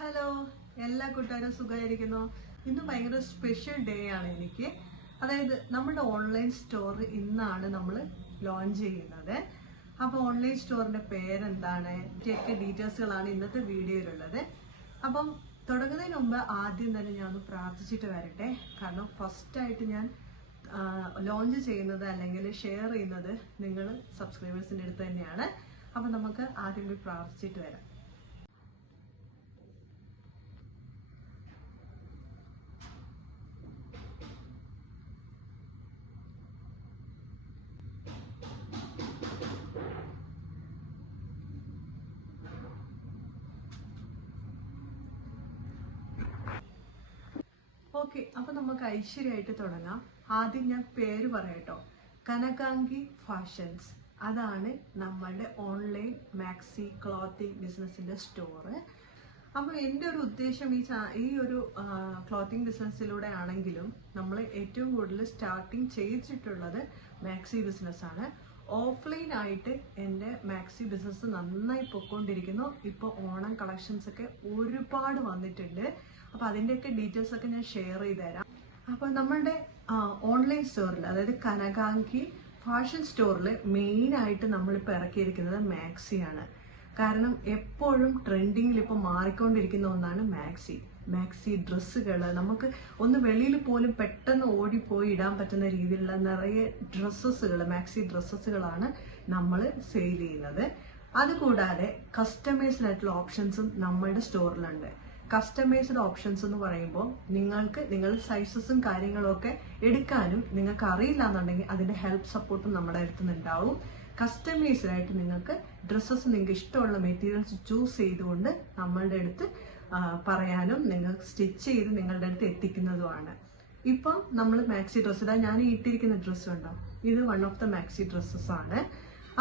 Hello, എല്ലാ കൂട്ടുകാരും സുഖമായിരിക്കുന്നു. ഇന്ന് ഭയങ്കര സ്പെഷ്യൽ ഡേ ആണ് എനിക്ക്. അതായത് നമ്മുടെ ഓൺലൈൻ സ്റ്റോർ ഇന്നാണ് നമ്മൾ ലോഞ്ച് ചെയ്യുന്നത്. അപ്പോൾ ഓൺലൈൻ സ്റ്റോറിൻ്റെ പേരെന്താണ്, ഒക്കെ ഡീറ്റെയിൽസുകളാണ് ഇന്നത്തെ വീഡിയോയിലുള്ളത്. അപ്പം തുടങ്ങുന്നതിന് മുമ്പ് ആദ്യം തന്നെ ഞാൻ ഒന്ന് പ്രാർത്ഥിച്ചിട്ട് വരട്ടെ. കാരണം ഫസ്റ്റായിട്ട് ഞാൻ ലോഞ്ച് ചെയ്യുന്നത് അല്ലെങ്കിൽ ഷെയർ ചെയ്യുന്നത് നിങ്ങൾ സബ്സ്ക്രൈബേഴ്സിൻ്റെ അടുത്ത് തന്നെയാണ്. അപ്പം നമുക്ക് ആദ്യം പോയി പ്രാർത്ഥിച്ചിട്ട് വരാം. ഓക്കെ, അപ്പോൾ നമുക്ക് ഐശ്വര്യമായിട്ട് തുടങ്ങാം. ആദ്യം ഞാൻ പേര് പറയട്ടോ. കനകാംഗി ഫാഷൻസ്, അതാണ് നമ്മളുടെ ഓൺലൈൻ മാക്സി ക്ലോത്തിങ് ബിസിനസ്സിൻ്റെ സ്റ്റോറ്. അപ്പോൾ എൻ്റെ ഒരു ഉദ്ദേശം ഈ ഒരു ക്ലോത്തിങ് ബിസിനസ്സിലൂടെ ആണെങ്കിലും നമ്മൾ ഏറ്റവും കൂടുതൽ സ്റ്റാർട്ടിങ് ചെയ്തിട്ടുള്ളത് മാക്സി ബിസിനസ്സാണ്. ഓഫ്ലൈൻ ആയിട്ട് എൻ്റെ മാക്സി ബിസിനസ് നന്നായി പൊയ്ക്കൊണ്ടിരിക്കുന്നു. ഇപ്പോൾ ഓണം കളക്ഷൻസ് ഒക്കെ ഒരുപാട് വന്നിട്ടുണ്ട്. അപ്പോൾ അതിൻ്റെയൊക്കെ ഡീറ്റെയിൽസ് ഒക്കെ ഞാൻ ഷെയർ ചെയ്ത് തരാം. അപ്പോൾ നമ്മളുടെ ഓൺലൈൻ സ്റ്റോറിൽ, അതായത് കനകാംഗി ഫാഷൻ സ്റ്റോറിൽ മെയിനായിട്ട് നമ്മളിപ്പോൾ ഇറക്കിയിരിക്കുന്നത് മാക്സിയാണ്. കാരണം എപ്പോഴും ട്രെൻഡിങ്ങിൽ ഇപ്പോൾ മാറിക്കൊണ്ടിരിക്കുന്ന ഒന്നാണ് മാക്സി ഡ്രസ്സുകൾ. നമുക്ക് ഒന്ന് വെളിയിൽ പോലും പെട്ടെന്ന് ഓടിപ്പോയി ഇടാൻ പറ്റുന്ന രീതിയിലുള്ള നിറയെ മാക്സി ഡ്രസ്സസുകളാണ് നമ്മൾ സെയിൽ ചെയ്യുന്നത്. അതുകൂടാതെ കസ്റ്റമൈസ്ഡ് ആയിട്ടുള്ള ഓപ്ഷൻസും നമ്മളുടെ സ്റ്റോറിലുണ്ട്. കസ്റ്റമൈസ്ഡ് ഓപ്ഷൻസ് എന്ന് പറയുമ്പോൾ നിങ്ങൾക്ക് നിങ്ങളുടെ സൈസസും കാര്യങ്ങളും ഒക്കെ എടുക്കാനും നിങ്ങൾക്ക് അറിയില്ല എന്നുണ്ടെങ്കിൽ അതിൻ്റെ ഹെൽപ്പ് സപ്പോർട്ടും നമ്മുടെ അടുത്ത് നിന്നുണ്ടാവും. കസ്റ്റമൈസ്ഡ് ആയിട്ട് നിങ്ങൾക്ക് ഡ്രസ്സസ് നിങ്ങൾക്ക് ഇഷ്ടമുള്ള മെറ്റീരിയൽസ് ചൂസ് ചെയ്തുകൊണ്ട് നമ്മളുടെ അടുത്ത് പറയാനും നിങ്ങൾക്ക് സ്റ്റിച്ച് ചെയ്ത് നിങ്ങളുടെ അടുത്ത് എത്തിക്കുന്നതുമാണ്. ഇപ്പം നമ്മൾ മാക്സി ഡ്രസ്സ്, ഇതാ ഞാൻ ഇട്ടിരിക്കുന്ന ഡ്രസ്സ് ഉണ്ടോ, ഇത് one of the maxi dresses ആണ്.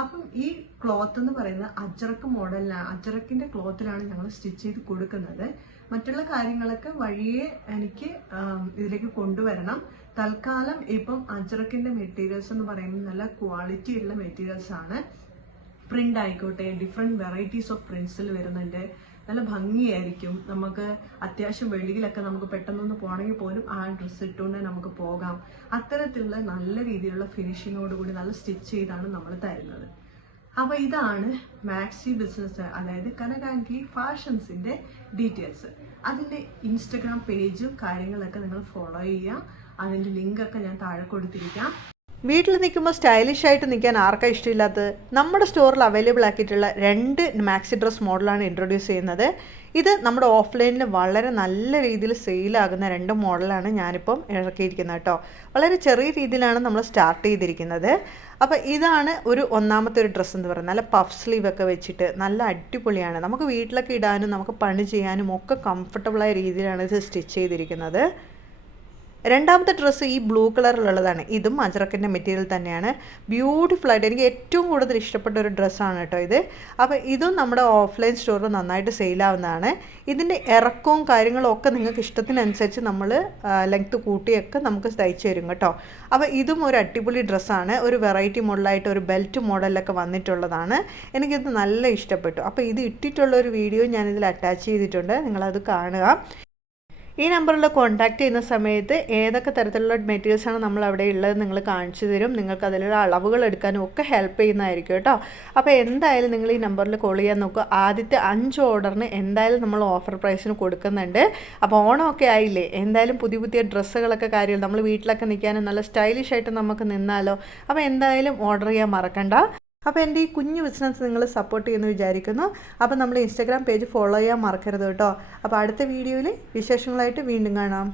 അപ്പം ഈ ക്ലോത്ത് എന്ന് പറയുന്നത് അജ്രക്ക് മോഡലിലാണ്, അജ്രക്കിന്റെ ക്ലോത്തിലാണ് ഞങ്ങൾ സ്റ്റിച്ച് ചെയ്ത് കൊടുക്കുന്നത്. മറ്റുള്ള കാര്യങ്ങളൊക്കെ വഴിയെ എനിക്ക് ഇതിലേക്ക് കൊണ്ടുവരണം. തൽക്കാലം ഇപ്പം അജ്രക്കിന്റെ മെറ്റീരിയൽസ് എന്ന് പറയുമ്പോൾ നല്ല ക്വാളിറ്റി ഉള്ള മെറ്റീരിയൽസ് ആണ്. പ്രിന്റ് ആയിക്കോട്ടെ, ഡിഫറെന്റ് വെറൈറ്റീസ് ഓഫ് പ്രിന്റ്സിൽ വരുന്നുണ്ട്. നല്ല ഭംഗിയായിരിക്കും. നമുക്ക് അത്യാവശ്യം വെളിയിലൊക്കെ നമുക്ക് പെട്ടെന്നൊന്ന് പോകണമെങ്കിൽ പോലും ആ ഡ്രസ്സ് ഇട്ടുകൊണ്ട് നമുക്ക് പോകാം. അത്തരത്തിലുള്ള നല്ല രീതിയിലുള്ള ഫിനിഷിങ്ങോടുകൂടി നല്ല സ്റ്റിച്ച് ചെയ്താണ് നമ്മൾ തരുന്നത്. അപ്പോൾ ഇതാണ് മാക്സി ബിസിനസ്, അതായത് കനകാംഗി ഫാഷൻസിന്റെ ഡീറ്റെയിൽസ്. അതിന്റെ ഇൻസ്റ്റഗ്രാം പേജും കാര്യങ്ങളൊക്കെ നിങ്ങൾ ഫോളോ ചെയ്യുക. അതിന്റെ ലിങ്ക് ഒക്കെ ഞാൻ താഴെ കൊടുത്തിരിക്കാം. വീട്ടിൽ നിൽക്കുമ്പോൾ സ്റ്റൈലിഷ് ആയിട്ട് നിൽക്കാൻ ആർക്കാണ് ഇഷ്ടമില്ലാത്തത്? നമ്മുടെ സ്റ്റോറിൽ അവൈലബിൾ ആക്കിയിട്ടുള്ള 2 മാക്സി ഡ്രസ് മോഡലാണ് ഇൻട്രൊഡ്യൂസ് ചെയ്യുന്നത്. ഇത് നമ്മുടെ ഓഫ്ലൈനിൽ വളരെ നല്ല രീതിയിൽ സെയിലാകുന്ന 2 മോഡലാണ് ഞാനിപ്പം ഇറക്കിയിരിക്കുന്നത് കേട്ടോ. വളരെ ചെറിയ രീതിയിലാണ് നമ്മൾ സ്റ്റാർട്ട് ചെയ്തിരിക്കുന്നത്. അപ്പോൾ ഇതാണ് ഒന്നാമത്തെ ഒരു ഡ്രസ്സ് എന്ന് പറയുന്നത്. നല്ല പഫ് സ്ലീവ് ഒക്കെ വെച്ചിട്ട് നല്ല അടിപൊളിയാണ്. നമുക്ക് വീട്ടിലൊക്കെ ഇടാനും നമുക്ക് പണി ചെയ്യാനും ഒക്കെ കംഫർട്ടബിളായ രീതിയിലാണ് ഇത് സ്റ്റിച്ച് ചെയ്തിരിക്കുന്നത്. രണ്ടാമത്തെ ഡ്രസ്സ് ഈ ബ്ലൂ കളറിലുള്ളതാണ്. ഇതും അജ്രക്കിൻ്റെ മെറ്റീരിയൽ തന്നെയാണ്. ബ്യൂട്ടിഫുൾ ആയിട്ട് എനിക്ക് ഏറ്റവും കൂടുതൽ ഇഷ്ടപ്പെട്ട ഒരു ഡ്രസ്സാണ് കേട്ടോ ഇത്. അപ്പോൾ ഇതും നമ്മുടെ ഓഫ്ലൈൻ സ്റ്റോറിൽ നന്നായിട്ട് സെയിലാവുന്നതാണ്. ഇതിൻ്റെ ഇറക്കവും കാര്യങ്ങളും ഒക്കെ നിങ്ങൾക്ക് ഇഷ്ടത്തിനനുസരിച്ച് നമ്മൾ ലെങ്ത്ത് കൂട്ടിയൊക്കെ നമുക്ക് തയ്ച്ചു തരും കേട്ടോ. അപ്പോൾ ഇതും ഒരു അടിപൊളി ഡ്രസ്സാണ്. ഒരു വെറൈറ്റി മോഡലായിട്ട് ഒരു ബെൽറ്റ് മോഡലിലൊക്കെ വന്നിട്ടുള്ളതാണ്. എനിക്കിത് നല്ല ഇഷ്ടപ്പെട്ടു. അപ്പോൾ ഇത് ഇട്ടിട്ടുള്ള ഒരു വീഡിയോ ഞാനിതിൽ അറ്റാച്ച് ചെയ്തിട്ടുണ്ട്, നിങ്ങളത് കാണുക. ഈ നമ്പറിൽ കോൺടാക്റ്റ് ചെയ്യുന്ന സമയത്ത് ഏതൊക്കെ തരത്തിലുള്ള മെറ്റീരിയൽസാണ് നമ്മൾ അവിടെ ഉള്ളത് നിങ്ങൾ കാണിച്ചു തരും. നിങ്ങൾക്ക് അതിലുള്ള അളവുകൾ എടുക്കാനും ഒക്കെ ഹെൽപ്പ് ചെയ്യുന്നതായിരിക്കും കേട്ടോ. അപ്പോൾ എന്തായാലും നിങ്ങൾ ഈ നമ്പറിൽ കോൾ ചെയ്യാൻ നോക്കുക. ആദ്യത്തെ 5 ഓർഡറിന് എന്തായാലും നമ്മൾ ഓഫർ പ്രൈസിന് കൊടുക്കുന്നുണ്ട്. അപ്പോൾ ഓണമൊക്കെ ആയില്ലേ, എന്തായാലും പുതിയ ഡ്രസ്സുകളൊക്കെ കാര്യം നമ്മൾ വീട്ടിലൊക്കെ നിൽക്കാനും നല്ല സ്റ്റൈലിഷ് ആയിട്ട് നമുക്ക് നിന്നാലോ. അപ്പോൾ എന്തായാലും ഓർഡർ ചെയ്യാൻ മറക്കണ്ട. അപ്പോൾ എൻ്റെ ഈ കുഞ്ഞു ബിസിനസ് നിങ്ങൾ സപ്പോർട്ട് ചെയ്യുമെന്ന് വിചാരിക്കുന്നു. അപ്പോൾ നമ്മൾ ഇൻസ്റ്റാഗ്രാം പേജ് ഫോളോ ചെയ്യാൻ മറക്കരുത് കേട്ടോ. അപ്പോൾ അടുത്ത വീഡിയോയിൽ വിശേഷങ്ങളായിട്ട് വീണ്ടും കാണാം.